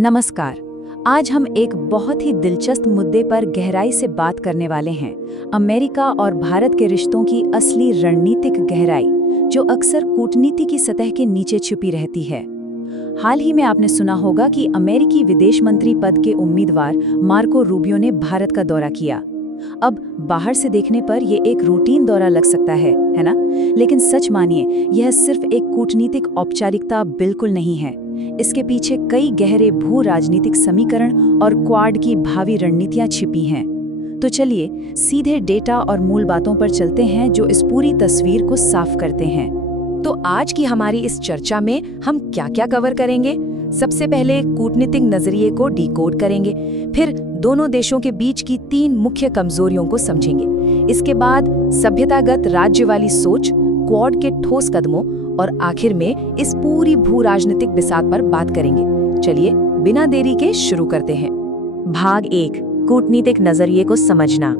नमस्कार। आज हम एक बहुत ही दिलचस्प मुद्दे पर गहराई से बात करने वाले हैं। अमेरिका और भारत के रिश्तों की असली रणनीतिक गहराई, जो अक्सर कूटनीति की सतह के नीचे छुपी रहती है। हाल ही में आपने सुना होगा कि अमेरिकी विदेश मंत्री पद के उम्मीदवार मार्को रूबियो ने भारत का दौरा किया। अब बाहर से देखने पर यह एक रूटीन दौरा लग सकता है ना? लेकिन सच मानिए, यह सिर्फ एक कूटनीतिक औपचारिकता बिल्कुल नहीं है। इसके पीछे कई गहरे भू राजनीतिक समीकरण और क्वाड की भावी रणनीतियां छिपी हैं। तो चलिए सीधे डेटा और मूल बातों पर चलते हैं, जो इस पूरी तस्वीर को साफ करते हैं। तो आज की हमारी इस चर्चा में हम क्या-क्या कवर करेंगे? सबसे पहले कूटनीतिक नजरिए को डिकोड करेंगे, फिर दोनों देशों के बीच की 3 मुख्य कमजोरियों को समझेंगे। इसके बाद सभ्यतागत राज्य वाली सोच, क्वाड के ठोस कदमों और आखिर में इस पूरी भू राजनीतिक बिसात पर बात करेंगे। चलिए बिना देरी के शुरू करते हैं। भाग 1, कूटनीतिक नजरिए को समझना।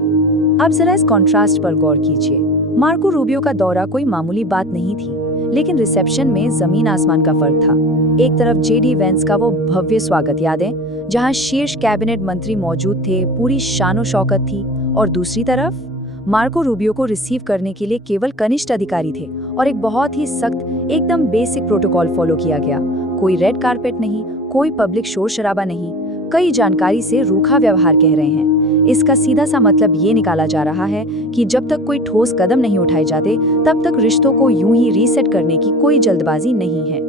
अब जरा इस कॉन्ट्रास्ट पर गौर कीजिए। मार्को रूबियो का दौरा कोई मामूली बात नहीं थी, लेकिन रिसेप्शन में जमीन आसमान का फर्क था। एक तरफ जेडी वेंस का वो भव्य स्वागत, यादें, जहां शीर्ष कैबिनेट मंत्री मौजूद थे, पूरी शानो शौकत थी, और दूसरी तरफ मार्को रूबियो को रिसीव करने के लिए केवल कनिष्ठ अधिकारी थे और एक बहुत ही सख्त, एकदम बेसिक प्रोटोकॉल फॉलो किया गया। कोई रेड कारपेट नहीं, कोई पब्लिक शोर शराबा नहीं, कई जानकारी से रूखा व्यवहार कह रहे हैं। इसका सीधा सा मतलब ये निकाला जा रहा है कि जब तक कोई ठोस कदम नहीं उठाए जाते, तब तक रिश्तों को यूं ही रीसेट करने की कोई जल्दबाजी नहीं है।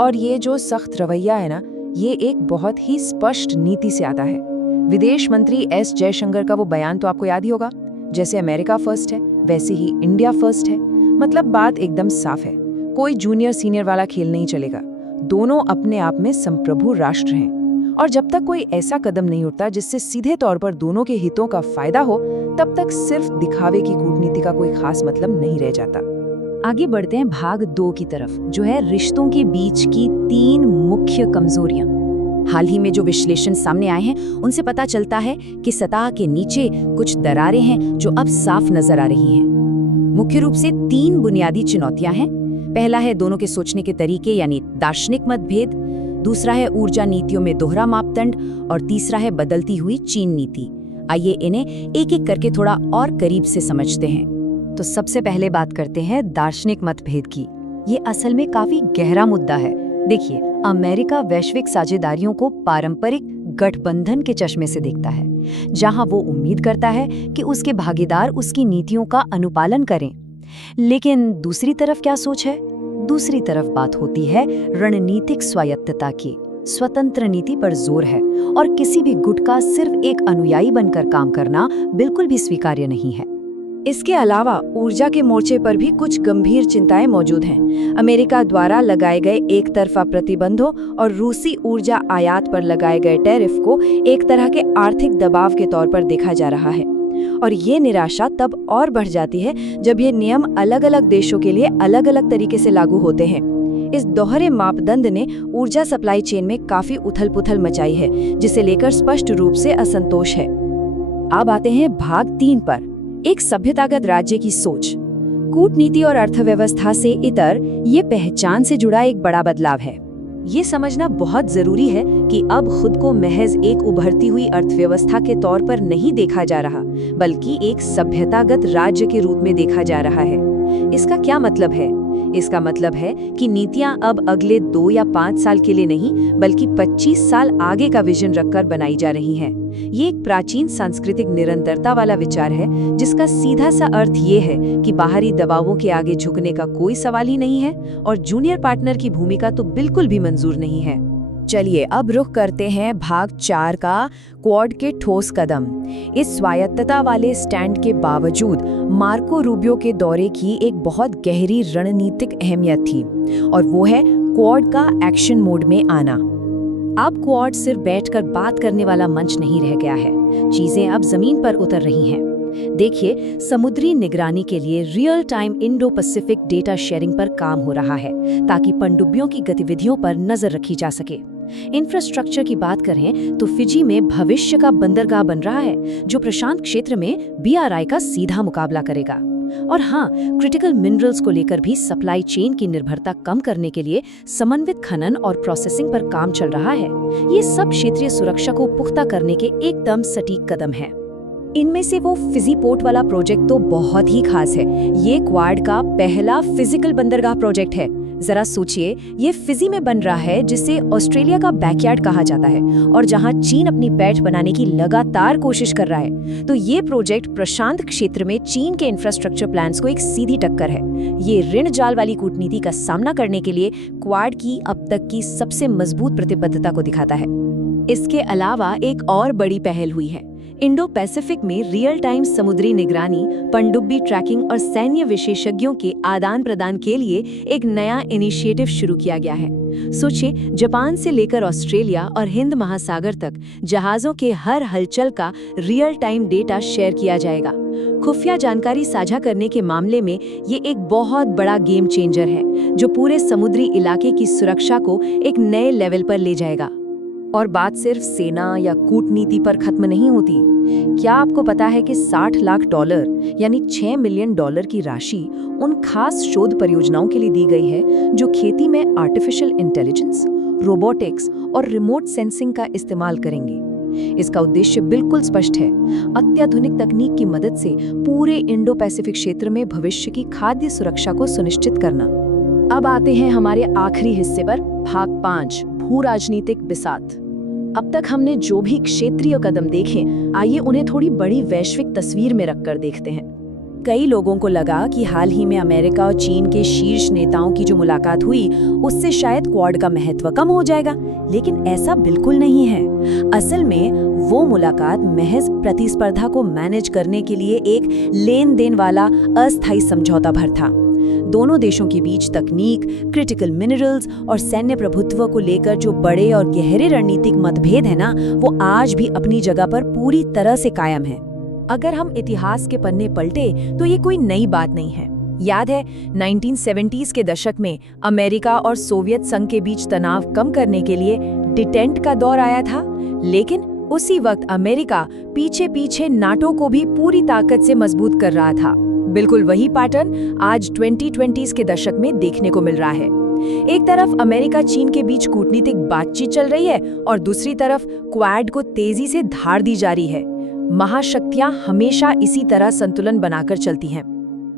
और ये जो सख्त रवैया है ना, ये एक बहुत ही स्पष्ट नीति से आता है। विदेश मंत्री एस जयशंकर का वो बयान तो आपको याद ही होगा, जैसे अमेरिका फर्स्ट है वैसे ही इंडिया फर्स्ट है। मतलब बात एकदम साफ है, कोई जूनियर सीनियर वाला खेल नहीं चलेगा। दोनों अपने आप में संप्रभु राष्ट्र हैं, और जब तक कोई ऐसा कदम नहीं उठता जिससे सीधे तौर पर दोनों के हितों का फायदा हो, तब तक सिर्फ दिखावे की कूटनीति का कोई खास मतलब नहीं रह जाता। आगे बढ़ते हैं भाग 2 की तरफ, जो है रिश्तों के बीच की 3 मुख्य कमजोरियां। हाल ही में जो विश्लेषण सामने आए हैं, उनसे पता चलता है कि सतह के नीचे कुछ दरारें हैं जो अब साफ नजर आ रही हैं। मुख्य रूप से 3 बुनियादी चुनौतियां हैं। पहला है दोनों के सोचने के तरीके, यानी दार्शनिक मतभेद। दूसरा है ऊर्जा नीतियों में दोहरा मापदंड, और तीसरा है बदलती हुई चीन नीति। आइए इन्हें एक एक करके थोड़ा और करीब से समझते हैं। तो सबसे पहले बात करते हैं दार्शनिक मतभेद की। ये असल में काफी गहरा मुद्दा है। देखिए, अमेरिका वैश्विक साझेदारियों को पारंपरिक गठबंधन के चश्मे से देखता है, जहां वो उम्मीद करता है कि उसके भागीदार उसकी नीतियों का अनुपालन करें। लेकिन दूसरी तरफ क्या सोच है? दूसरी तरफ बात होती है रणनीतिक स्वायत्तता की। स्वतंत्र नीति पर जोर है, और किसी भी गुट का सिर्फ एक अनुयायी बनकर काम करना बिल्कुल भी स्वीकार्य नहीं है। इसके अलावा ऊर्जा के मोर्चे पर भी कुछ गंभीर चिंताएं मौजूद हैं। अमेरिका द्वारा लगाए गए एक तरफा प्रतिबंधों और रूसी ऊर्जा आयात पर लगाए गए टैरिफ को एक तरह के आर्थिक दबाव के तौर पर देखा जा रहा है। और ये निराशा तब और बढ़ जाती है जब ये नियम अलग अलग देशों के लिए अलग अलग तरीके से लागू होते हैं। इस दोहरे मापदंड ने ऊर्जा सप्लाई चेन में काफी उथल-पुथल मचाई है, जिसे लेकर स्पष्ट रूप से असंतोष है। अब आते हैं भाग 3 पर, एक सभ्यतागत राज्य की सोच। कूटनीति और अर्थव्यवस्था से इतर ये पहचान से जुड़ा एक बड़ा बदलाव है। ये समझना बहुत जरूरी है कि अब खुद को महज एक उभरती हुई अर्थव्यवस्था के तौर पर नहीं देखा जा रहा, बल्कि एक सभ्यतागत राज्य के रूप में देखा जा रहा है। इसका क्या मतलब है? इसका मतलब है कि नीतियां अब अगले 2 या 5 साल के लिए नहीं, बल्कि 25 साल आगे का विजन रखकर बनाई जा रही हैं। ये एक प्राचीन सांस्कृतिक निरंतरता वाला विचार है, जिसका सीधा सा अर्थ ये है कि बाहरी दबावों के आगे झुकने का कोई सवाल ही नहीं है, और जूनियर पार्टनर की भूमिका तो बिल्कुल भी मंजूर नहीं है। चलिए अब रुख करते हैं भाग 4 का, क्वाड के ठोस कदम। इस स्वायत्तता वाले स्टैंड के बावजूद मार्को रूबियो के दौरे की एक बहुत गहरी रणनीतिक अहमियत थी, और वो है क्वाड का एक्शन मोड में आना। अब क्वाड सिर्फ बैठकर बात करने वाला मंच नहीं रह गया है, चीजें अब जमीन पर उतर रही हैं। देखिए, समुद्री निगरानी के लिए real time Indo Pacific data sharing पर काम हो रहा है, ताकि पनडुब्बियों की गतिविधियों पर नजर रखी जा सके। इंफ्रास्ट्रक्चर की बात करें तो फिजी में भविष्य का बंदरगाह बन रहा है, जो प्रशांत क्षेत्र में BRI का सीधा मुकाबला करेगा। और हाँ, क्रिटिकल मिनरल्स को लेकर भी सप्लाई चेन की निर्भरता कम करने के लिए समन्वित खनन और प्रोसेसिंग पर काम चल रहा है। ये सब क्षेत्रीय सुरक्षा को पुख्ता करने के एकदम सटीक कदम हैं। इनमें से वो फिजी पोर्ट वाला प्रोजेक्ट तो बहुत ही खास है। ये क्वाड का पहला फिजिकल बंदरगाह प्रोजेक्ट है। जरा सोचिए, ये फिजी में बन रहा है, जिसे ऑस्ट्रेलिया का बैकयार्ड कहा जाता है और जहां चीन अपनी पैठ बनाने की लगातार कोशिश कर रहा है। तो ये प्रोजेक्ट प्रशांत क्षेत्र में चीन के इंफ्रास्ट्रक्चर प्लान्स को एक सीधी टक्कर है। ये ऋण जाल वाली कूटनीति का सामना करने के लिए क्वाड की अब तक की सबसे मजबूत प्रतिबद्धता को दिखाता है। इसके अलावा एक और बड़ी पहल हुई है। इंडो पैसिफिक में रियल टाइम समुद्री निगरानी, पनडुब्बी ट्रैकिंग और सैन्य विशेषज्ञों के आदान प्रदान के लिए एक नया इनिशिएटिव शुरू किया गया है। सोचिए, जापान से लेकर ऑस्ट्रेलिया और हिंद महासागर तक जहाजों के हर हलचल का रियल टाइम डेटा शेयर किया जाएगा। खुफिया जानकारी साझा करने के मामले में ये एक बहुत बड़ा गेम चेंजर है, जो पूरे समुद्री इलाके की सुरक्षा को एक नए लेवल पर ले जाएगा। और बात सिर्फ सेना या कूटनीति पर खत्म नहीं होती। क्या आपको पता है कि 60 लाख डॉलर यानी $6 मिलियन की राशि उन खास शोध परियोजनाओं के लिए दी गई है जो खेती में आर्टिफिशियल इंटेलिजेंस, रोबोटिक्स और रिमोट सेंसिंग का इस्तेमाल करेंगे। इसका उद्देश्य बिल्कुल स्पष्ट है, अत्याधुनिक तकनीक की मदद से पूरे इंडो पैसिफिक क्षेत्र में भविष्य की खाद्य सुरक्षा को सुनिश्चित करना। अब आते हैं हमारे आखिरी हिस्से पर, भाग 5, भू राजनीतिक बिसात। अब तक हमने जो भी क्षेत्रीय कदम देखे, आइए उन्हें थोड़ी बड़ी वैश्विक तस्वीर में रखकर देखते हैं। कई लोगों को लगा कि हाल ही में अमेरिका और चीन के शीर्ष नेताओं की जो मुलाकात हुई, उससे शायद क्वाड का महत्व कम हो जाएगा, लेकिन ऐसा बिल्कुल नहीं है। असल में वो मुलाकात महज प्रतिस्पर्धा को मैनेज करने के लिए एक लेन देन वाला अस्थायी समझौता भर था। दोनों देशों के बीच तकनीक, क्रिटिकल मिनरल्स और सैन्य प्रभुत्व को लेकर जो बड़े और गहरे रणनीतिक मतभेद है ना, वो आज भी अपनी जगह पर पूरी तरह से कायम है। अगर हम इतिहास के पन्ने पलटे तो ये कोई नई बात नहीं है। याद है 1970s के दशक में अमेरिका और सोवियत संघ के बीच तनाव कम करने के लिए डिटेंट का दौर आया था, लेकिन उसी वक्त अमेरिका पीछे पीछे नाटो को भी पूरी ताकत से मजबूत कर रहा था। बिल्कुल वही पैटर्न आज 2020s के दशक में देखने को मिल रहा है। एक तरफ अमेरिका चीन के बीच कूटनीतिक बातचीत चल रही है और दूसरी तरफ क्वाड को तेजी से धार दी जा रही है। महाशक्तियां हमेशा इसी तरह संतुलन बनाकर चलती हैं।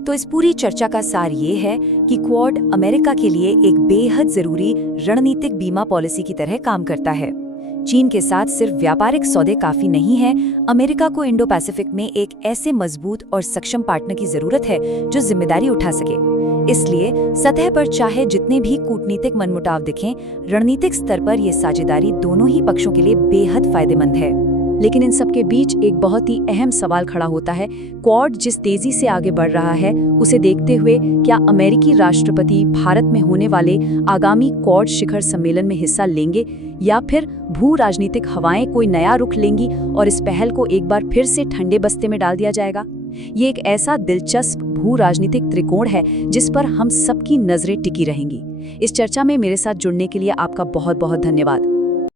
तो इस पूरी चर्चा का सार ये है कि क्वाड अमेरिका के लिए एक बेहद जरूरी रणनीतिक बीमा पॉलिसी की तरह काम करता है। चीन के साथ सिर्फ व्यापारिक सौदे काफी नहीं है, अमेरिका को इंडो पैसिफिक में एक ऐसे मजबूत और सक्षम पार्टनर की जरूरत है जो जिम्मेदारी उठा सके। इसलिए सतह पर चाहे जितने भी कूटनीतिक मनमुटाव दिखें, रणनीतिक स्तर पर ये साझेदारी दोनों ही पक्षों के लिए बेहद फायदेमंद है। लेकिन इन सब के बीच एक बहुत ही अहम सवाल खड़ा होता है। क्वाड जिस तेजी से आगे बढ़ रहा है, उसे देखते हुए क्या अमेरिकी राष्ट्रपति भारत में होने वाले आगामी क्वाड शिखर सम्मेलन में हिस्सा लेंगे, या फिर भू राजनीतिक हवाएं कोई नया रुख लेंगी और इस पहल को एक बार फिर से ठंडे बस्ते में डाल दिया जाएगा? ये एक ऐसा दिलचस्प भू राजनीतिक त्रिकोण है जिस पर हम सबकी नजरें टिकी रहेंगी। इस चर्चा में मेरे साथ जुड़ने के लिए आपका बहुत बहुत धन्यवाद।